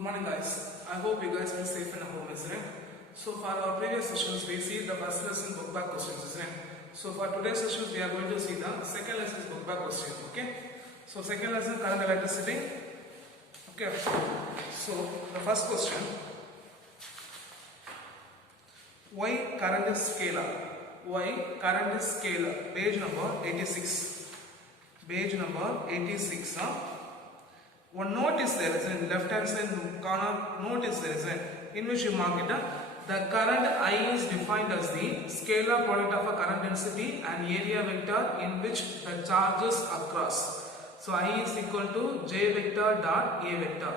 Good morning guys. I hope you guys are safe and home, isn't it? So for our previous sessions we see the first lesson book back questions, isn't it? So for today's sessions we are going to see the second lesson book back question. Okay. So second lesson current electricity. Okay. So the first question. Why current is scalar? Why current is scalar? Page number 86. Page number 86. One note is there, in left hand side corner note is there, in which you mark it. The current I is defined as the scalar product of a current density and area vector in which the charges across. So I is equal to J vector dot A vector.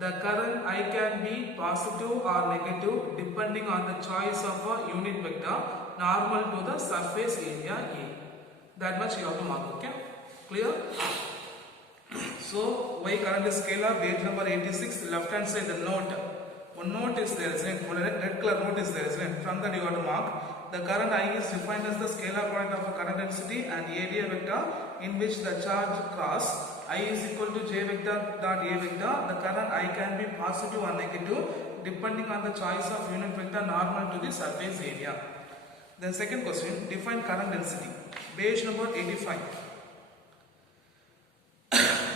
The current I can be positive or negative depending on the choice of a unit vector normal to the surface area A. That much you have to mark, okay? Clear? So, why current is scalar? Page number 86, left hand side the note. One note is there, one red color note is there, from that you have to mark. The current I is defined as the scalar product of a current density and area vector in which the charge cross. I is equal to J vector dot A vector. The current I can be positive or negative depending on the choice of unit vector normal to the surface area. Then second question, define current density. Page number 85.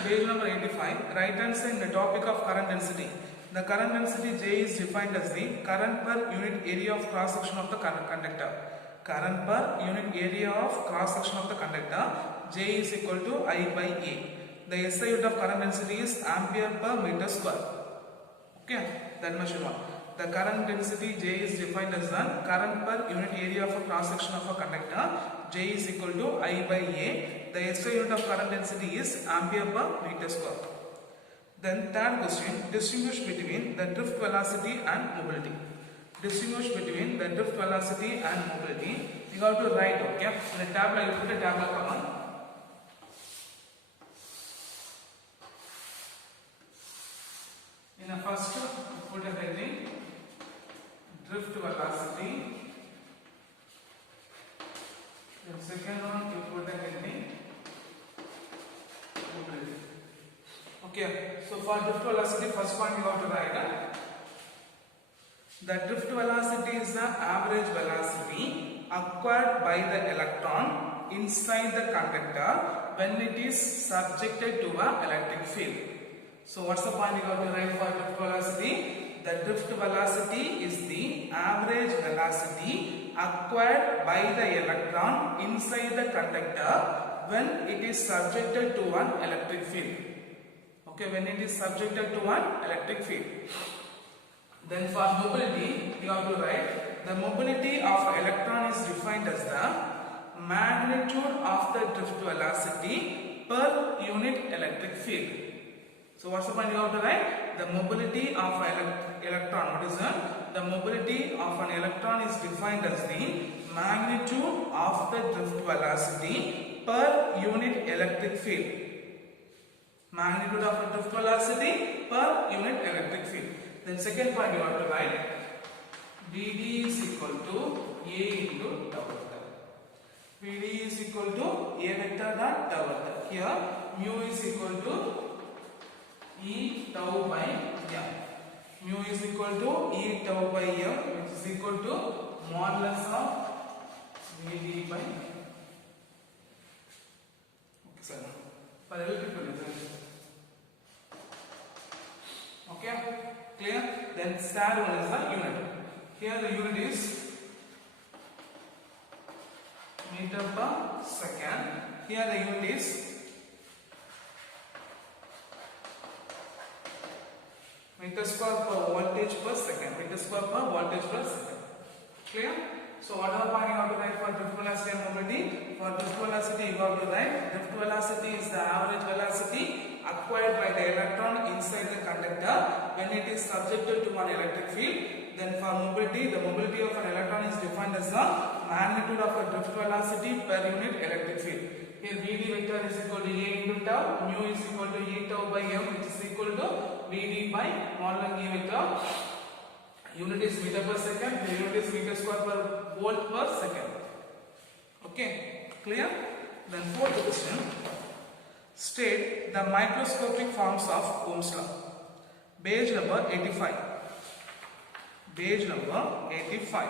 Page number 85, right hand side in the topic of current density. The current density J is defined as the current per unit area of cross section of the conductor. Current per unit area of cross section of the conductor, J is equal to I by A. The SI unit of current density is ampere per meter square. Okay, that much you know. The current density J is defined as the current per unit area of a cross section of a conductor. J is equal to I by A. The SI unit of current density is ampere per meter square. Then third question, distinguish between the drift velocity and mobility. Distinguish between the drift velocity and mobility. You have to write, okay? In the tablet, you put a tablet command. In the first, you put a heading, drift velocity. The second one, you put a heading, mobility. Okay, so for drift velocity, first point you have to write. The drift velocity is the average velocity acquired by the electron inside the conductor when it is subjected to an electric field. So what's the point you have to write for drift velocity? The drift velocity is the average velocity acquired by the electron inside the conductor when it is subjected to an electric field. Okay, when it is subjected to an electric field. Then for mobility, you have to write the mobility of electron is defined as the magnitude of the drift velocity per unit electric field. So what's the point you have to write? The mobility of an electron. What is that? The mobility of an electron is defined as the magnitude of the drift velocity per unit electric field. Magnitude of a drift velocity per unit electric field. Then second point you have to write Vd is equal to A into tau vector. Vd is equal to A vector dot tau vector. Here mu is equal to E tau by m. Mu is equal to E tau by m, which is equal to modulus of Vd by. Okay, sir. For electrical resistance. Okay, clear? Then third one is the unit. Here the unit is meter per second. Here the unit is meter square per voltage per second. Meter square per voltage per second. Clear? So what are the point you have to write for drift velocity and mobility? For drift velocity you have to write drift velocity is the average velocity acquired by the electron inside the conductor when it is subjected to an electric field. Then for mobility, the mobility of an electron is defined as the magnitude of a drift velocity per unit electric field. Here Vd vector is equal to A into tau, mu is equal to E tau by m, which is equal to Vd by modulus E vector. Unit is meter per second, the unit is meter square per volt per second. Okay, clear? Then fourth question. State the microscopic forms of Ohm's law. Page number 85. Page number 85.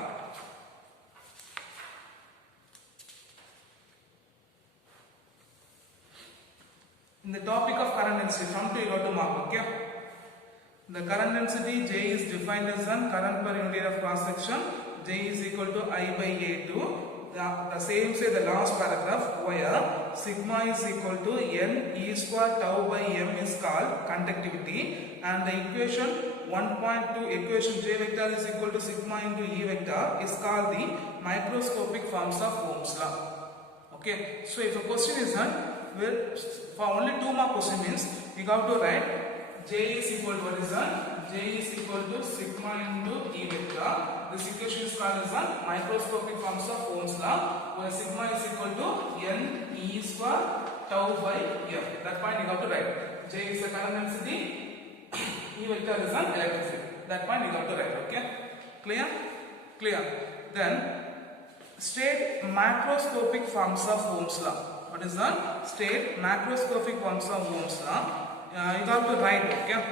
In the topic of current density, from to you got to mark, okay? The current density J is defined as an current per unit of cross section. J is equal to I by A2. The same say the last paragraph where sigma is equal to N E square tau by M is called conductivity, and the equation 1.2 equation J vector is equal to sigma into E vector is called the microscopic forms of Ohm's law. Okay, so if a question is done, for only 2 mark question means we got to write J is equal to what is that? J is equal to sigma into E vector. This equation is called as a microscopic forms of Ohm's law, where sigma is equal to N E square tau by M. That point you got to write. J is the current density, E vector is an electric field. That point you got to write. Okay, clear? Clear. Then state macroscopic forms of Ohm's law. What is that? State macroscopic forms of Ohm's law. You got to write, okay?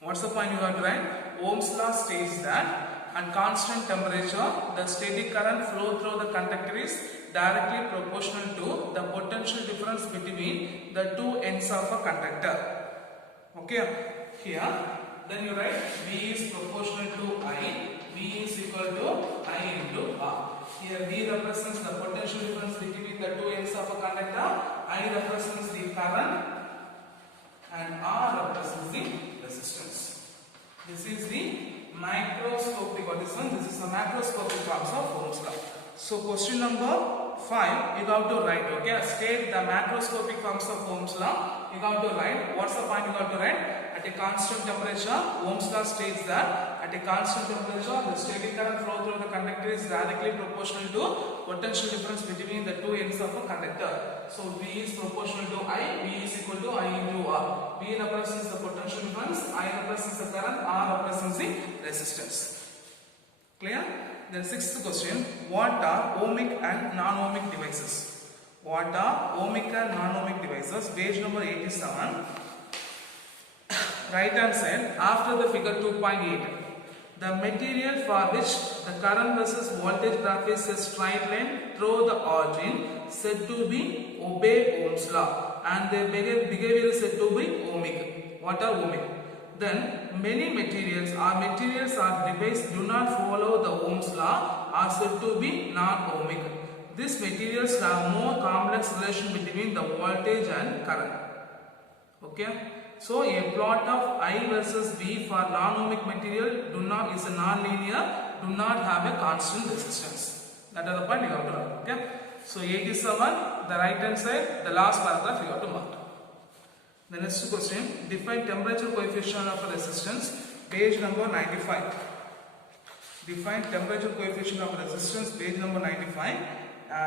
What's the point you have to write? Ohm's law states that at constant temperature, the steady current flow through the conductor is directly proportional to the potential difference between the two ends of a conductor. Okay? Here, then you write V is proportional to I. V is equal to I into R. Here V represents the potential difference between the two ends of a conductor, I represents the current, and R represents the resistance. This is the microscopic, what is one? This is the macroscopic forms of Ohm's law. So question number 5, you have to write, okay? State the macroscopic forms of Ohm's law. You have to write, what's the point you have to write? At a constant temperature, Ohm's law states that at a constant temperature, the steady current flow through the conductor is directly proportional to potential difference between the two ends of a conductor. So V is proportional to I, V is equal to I into R. V represents the potential difference, I represents the current, R represents the resistance. Clear? Then sixth question, what are ohmic and non-ohmic devices? What are ohmic and non-ohmic devices? Page number 87. Right hand side, after the figure 2.8, the material for which the current versus voltage graph is a straight line through the origin said to be obey Ohm's law, and their behavior is said to be ohmic. What are ohmic? Then many materials or devices do not follow the Ohm's law are said to be non-ohmic. These materials have more complex relation between the voltage and current. Okay. So a plot of I versus V for non-ohmic material is a non-linear, do not have a constant resistance. That is the point you have to write. Okay. So 87, the right hand side, the last paragraph you have to mark. The next question, define temperature coefficient of a resistance. Page number 95. Define temperature coefficient of resistance. Page number 95.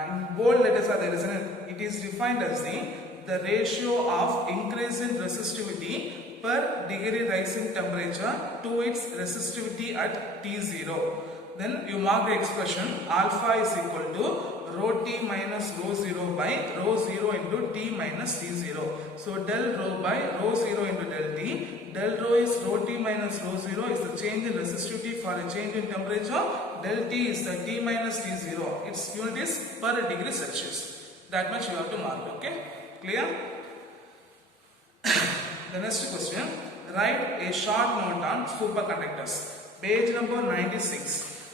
In bold letters are there, isn't it? It is defined as the ratio of increase in resistivity per degree rise in temperature to its resistivity at T0. Then you mark the expression alpha is equal to rho T minus rho 0 by rho 0 into T minus T0. So del rho by rho 0 into del T. Del rho is rho T minus rho 0 is the change in resistivity for a change in temperature. Del T is the T minus T0. Its unit is per degree Celsius. That much you have to mark. Okay. Clear? The next question, write a short note on superconductors. Page number 96.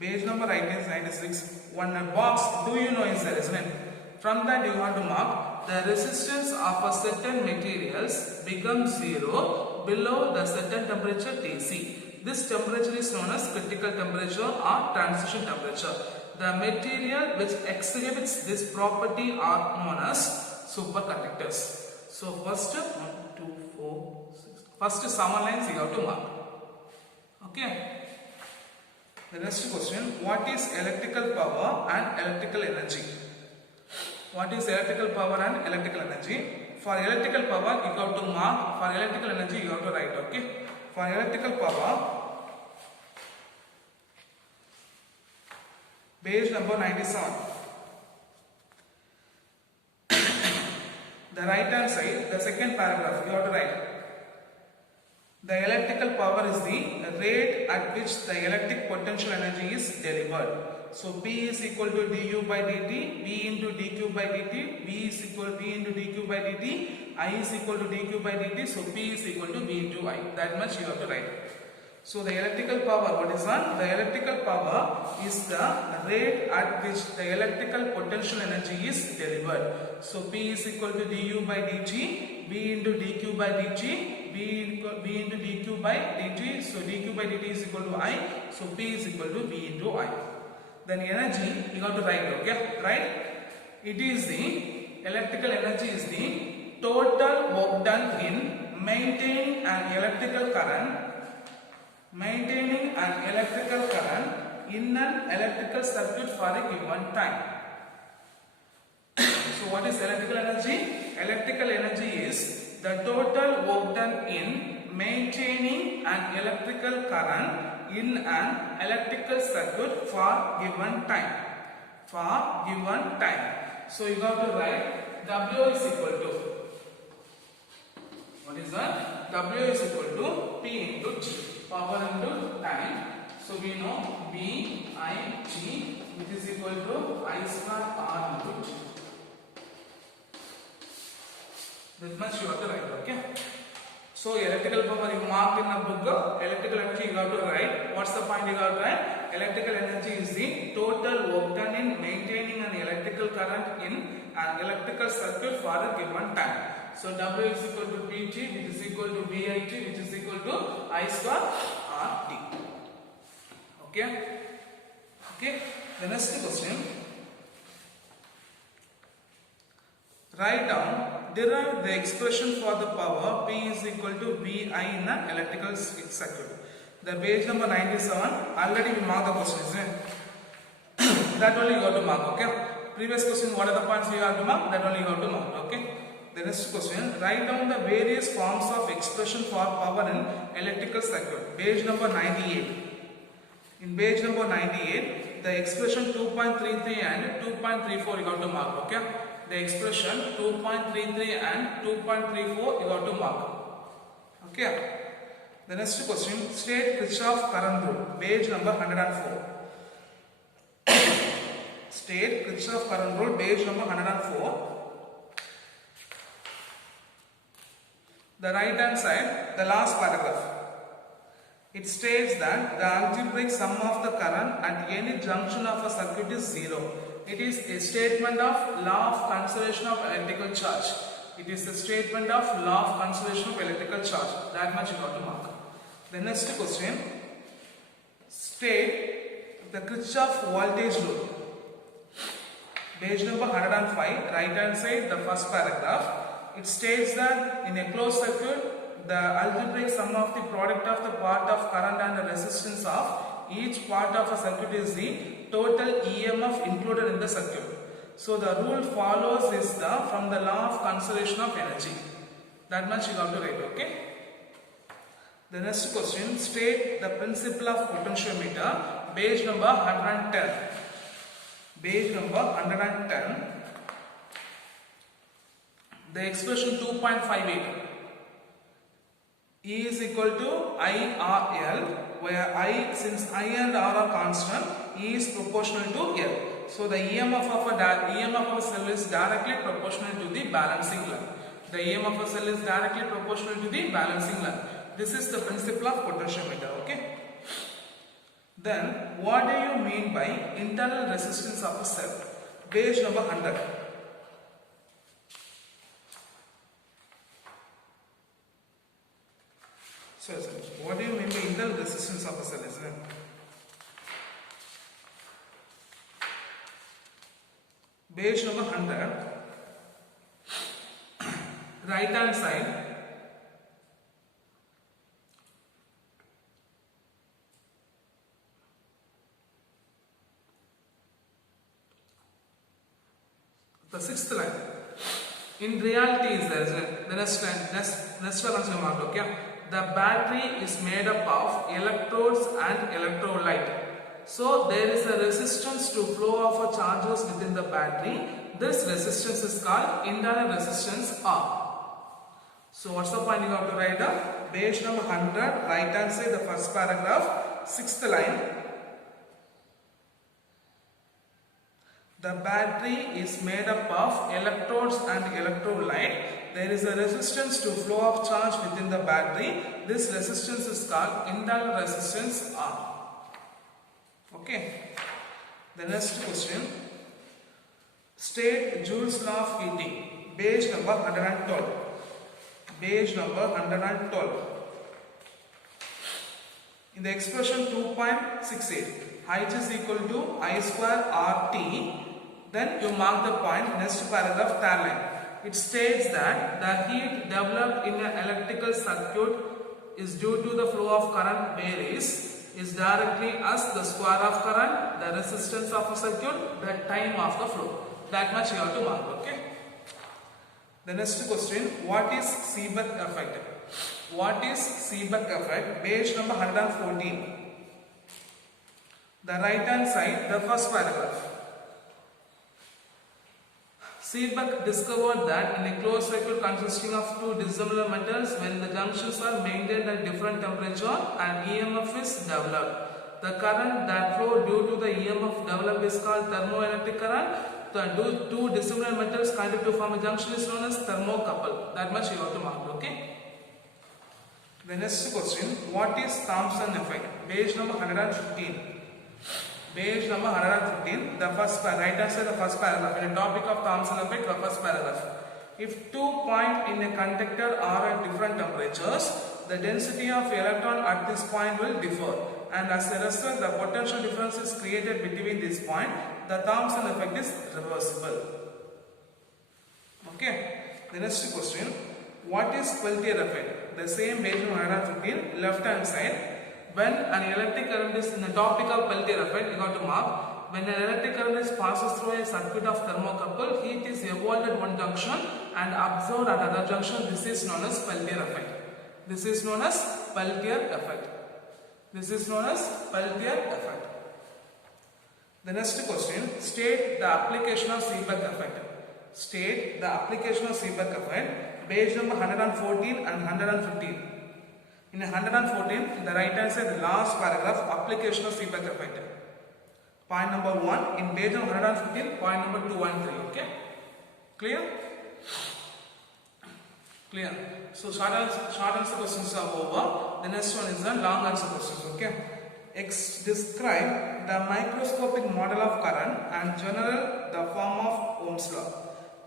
Page number 96. One box, do you know is there, isn't it? From that you have to mark the resistance of a certain materials becomes 0 below the certain temperature Tc. This temperature is known as critical temperature or transition temperature. The material which exhibits this property are known as superconductors. So first 1, 2, 4, 6. First summer lines you have to mark. Okay. The next question, what is electrical power and electrical energy? What is electrical power and electrical energy? For electrical power you have to mark, for electrical energy you have to write. Okay. For electrical power, page number 97. the right hand side, the second paragraph, you have to write. The electrical power is the rate at which the electric potential energy is delivered. So P is equal to du by dt, V into dq by dt, V is equal to V into dq by dt, I is equal to dq by dt, so P is equal to V into I. That much you have to write. So the electrical power, what is that? The electrical power is the rate at which the electrical potential energy is delivered. So P is equal to du by dt, V into dq by dt, V into dq by dt, so dq by dt is equal to I, so P is equal to V into I. Then energy, you have to write, okay? Right? It is the, electrical energy is the total work done in maintaining an electrical current in an electrical circuit for a given time. So what is electrical energy? Electrical energy is the total work done in maintaining an electrical current in an electrical circuit for given time. So you have to write W is equal to, what is that? W is equal to P into T, power into time. So we know V I T, which is equal to I square R into T. This much you have to write, okay? So electrical power you mark in a book, electrical energy you have to write. What's the point you have to write? Electrical energy is the total work done in maintaining an electrical current in an electrical circuit for a given time. So W is equal to Pt, which is equal to Vit, which is equal to I square Rt. Okay. The next question. Write down, derive the expression for the power P is equal to Vi in an electrical circuit. The page number 97, already we marked the question, isn't it? That only you have to mark, okay? Previous question, what are the points you have to mark? That only you have to mark, okay? The next question, write down the various forms of expression for power in electrical circuit. Page number 98. In page number 98, the expression 2.33 and 2.34 you have to mark, okay? The expression 2.33 and 2.34 you have to mark. Okay. The next question, state Kirchhoff current rule. Page number 104. State Kirchhoff current rule. Page number 104. The right hand side, the last paragraph. It states that the algebraic sum of the current at any junction of a circuit is zero. It is a statement of law of conservation of electrical charge. It is a statement of law of conservation of electrical charge. That much you have to mark. The next question, state the Kirchhoff voltage rule. Page number 105, right hand side, the first paragraph. It states that in a closed circuit, the algebraic sum of the product of the part of current and the resistance of each part of a circuit is the total EMF included in the circuit. So the rule follows is from the law of conservation of energy. That much you have to write, okay? The next question, state the principle of potentiometer. Page number 110. Page number 110. The expression 2.58. E is equal to IRL, where I, since I and R are constant, E is proportional to L. So the EMF of a cell is directly proportional to the balancing line. The EMF of a cell is directly proportional to the balancing line. This is the principle of potentiometer, okay? Then, what do you mean by internal resistance of a cell? Page number 100. So, what do you mean by internal resistance of a cell, isn't it? Page number 100, right hand side, the sixth line. In reality is there, isn't it? The next line, next one is marked, okay? The battery is made up of electrodes and electrolyte. So there is a resistance to flow of charges within the battery. This resistance is called internal resistance R. So what's the point you have to write down? Page number 100, right hand side, the first paragraph, 6th line. The battery is made up of electrodes and electrolyte. There is a resistance to flow of charge within the battery. This resistance is called internal resistance R. Okay. The next question. State Joule's law of heating. Page number 112. Page number 112. In the expression 2.68, H is equal to I square RT. Then you mark the point, next paragraph, third line. It states that the heat developed in an electrical circuit is due to the flow of current varies is directly as the square of current, the resistance of a circuit, the time of the flow. That much you have to mark, okay? The next question, what is Seebeck effect? What is Seebeck effect? Page number 114. The right hand side, the first paragraph. Seebeck discovered that in a closed circuit consisting of two dissimilar metals, when the junctions are maintained at different temperature, an EMF is developed. The current that flow due to the EMF developed is called thermoelectric current. The two dissimilar metals connected to form a junction is known as thermocouple. That much you have to mark, okay? The next question, what is Thomson effect? Page number 115. Page number 115, the first right hand side, the first paragraph. In the topic of Thomson effect, the first paragraph. If 2 points in a conductor are at different temperatures, the density of electron at this point will differ, and as a result, the potential difference is created between this point. The Thomson effect is reversible. Okay. The next question, what is Peltier effect? The same page 115, left hand side. When an electric current is in the topic of Peltier effect, you got to mark. When an electric current is passes through a circuit of thermocouple, heat is evolved at one junction and absorbed at another junction. This is known as Peltier effect. This is known as Peltier effect. This is known as Peltier effect. The next question, state the application of Seebeck effect. State the application of Seebeck effect. Page number 114 and 115. In 114, in the right hand side, the last paragraph, application of Seebeck effect. Point number 1, in page number 115, point number 2 and 3, okay? Clear? Clear. So short answer questions are over. The next one is the long answer questions, okay? Describe the microscopic model of current and general the form of Ohm's law.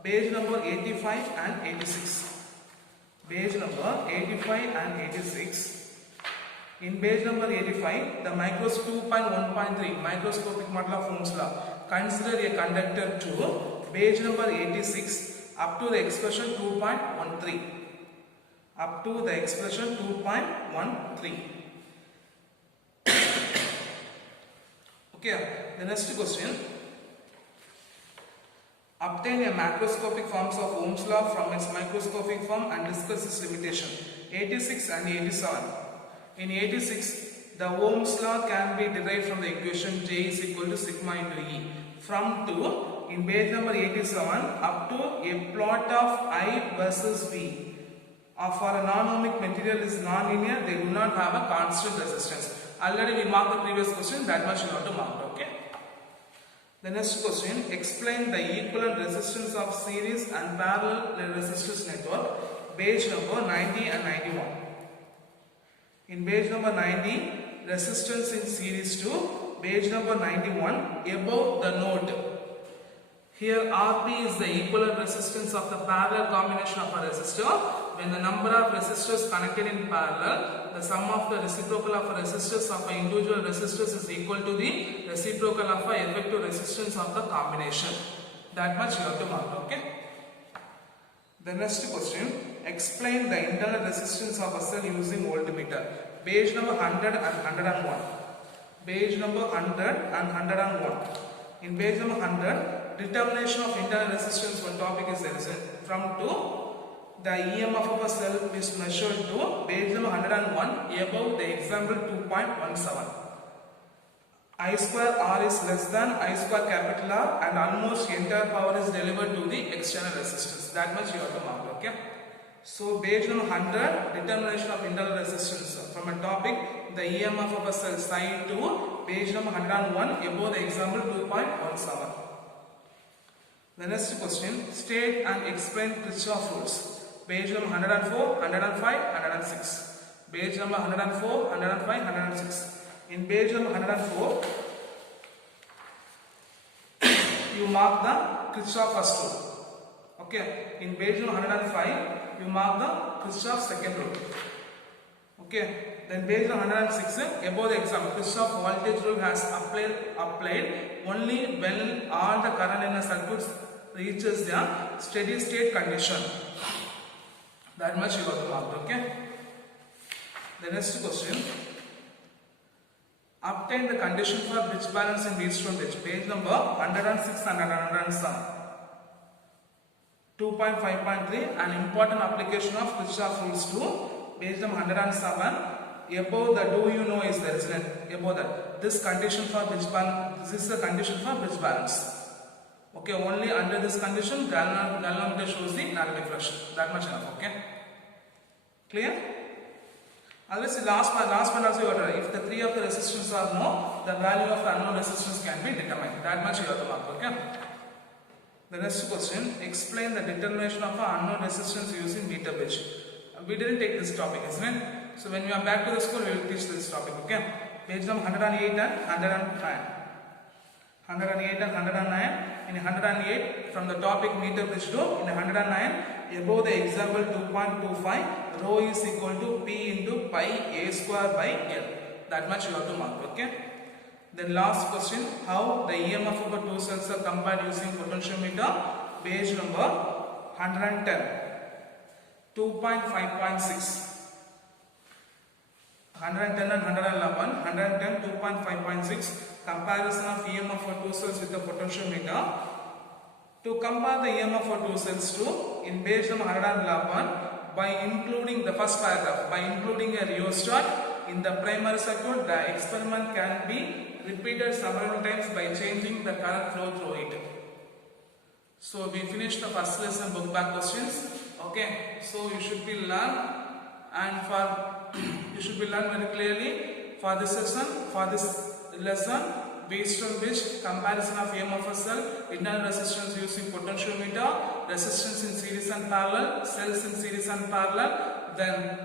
Page number 85 and 86. Page number 85 and 86. In page number 85, the 2.1.3 microscopic model of Ohm's law. Consider a conductor to page number 86 up to the expression 2.13. Up to the expression 2.13. Okay, the next question. Obtain a macroscopic forms of Ohm's law from its microscopic form and discuss its limitation. 86 and 87. In 86, the Ohm's law can be derived from the equation J is equal to sigma into E. From 2, in page number 87, up to a plot of I versus V. For a non-ohmic material is non-linear, they do not have a constant resistance. Already we marked the previous question, that much you have to mark, okay? The next question, explain the equivalent resistance of series and parallel resistors network, page number 90 and 91. In page number 90, resistance in series to page number 91, above the node. Here Rp is the equivalent resistance of the parallel combination of a resistor. When the number of resistors connected in parallel, the sum of the reciprocal of resistors of an individual resistors is equal to the reciprocal of the effective resistance of the combination. That much you have to mark, okay? The next question, explain the internal resistance of a cell using voltmeter. Page number 100 and 101. Page number 100 and 101. In page number 100, determination of internal resistance, one topic is there. From 2, the EMF of a cell is measured to page number 101 above the example 2.17. I square R is less than I square capital R, and almost entire power is delivered to the external resistance. That much you have to mark. Okay. So based on 100, determination of internal resistance from a topic, the EMF of a cell psi 2, page number 101, above the example 2.17. The next question, state and explain Kirchhoff rules. Page number 104, 105, 106. Page number 104, 105, 106. In page number 104, you mark the Kirchhoff first rule. Okay. In page number 105, you mark the Kirchhoff second rule. Okay. Then page number 106, above the example, Kirchhoff voltage rule has applied only when all the current in a circuit reaches the steady state condition. That much you got to mark. Okay. The next question. Obtain the condition for bridge balance in Wheatstone bridge. Page number 106 and 107. 2.5.3, an important application of Kirchhoff rules to page number 107. Above the do you know is there, isn't it? Above that. This condition for bridge balance, this is the condition for bridge balance. Okay, only under this condition, galvanometer shows the null deflection. That much enough, okay? Clear? Otherwise, the last one also you have to write. If the three of the resistance are known, the value of the unknown resistance can be determined. That much you have to mark, okay? The next question, explain the determination of an unknown resistance using meter bridge. We didn't take this topic, isn't it? So when we are back to the school, we will teach this topic, okay? Page number 108 and 109. 108 and 109. In 108, from the topic meter bridge to in 109, above the example 2.25, rho is equal to P into pi A square by L. That much you have to mark, okay? Then last question, how the EMF of two cells are compared using potentiometer. Page number 110. 2.5.6. 110 and 111. 110, 2.5.6. Comparison of EMF for two cells with the potentiometer. To compare the EMF for two cells to, in page number 111, by including the first paragraph, by including a rheostat in the primary circuit, the experiment can be repeated several times by changing the current flow through it. So we finished the first lesson book back questions. Okay, so you should be learn, and for you should be learn very clearly for this lesson. For this lesson, Wheatstone bridge, comparison of EMF of cell, internal resistance using potentiometer, resistance in series and parallel, cells in series and parallel, then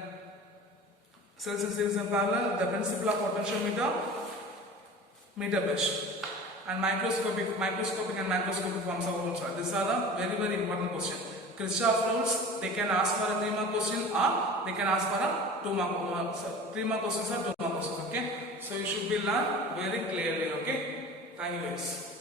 cells in series and parallel, the principle of potentiometer, meter bridge, and microscopic and macroscopic forms of rules. These are the very, very important questions. Kirchhoff rules, they can ask for a 3-mark question or they can ask for a 2-mark 3-mark questions or 2-mark questions. Okay, so you should be learned very clearly. Okay, thank you guys.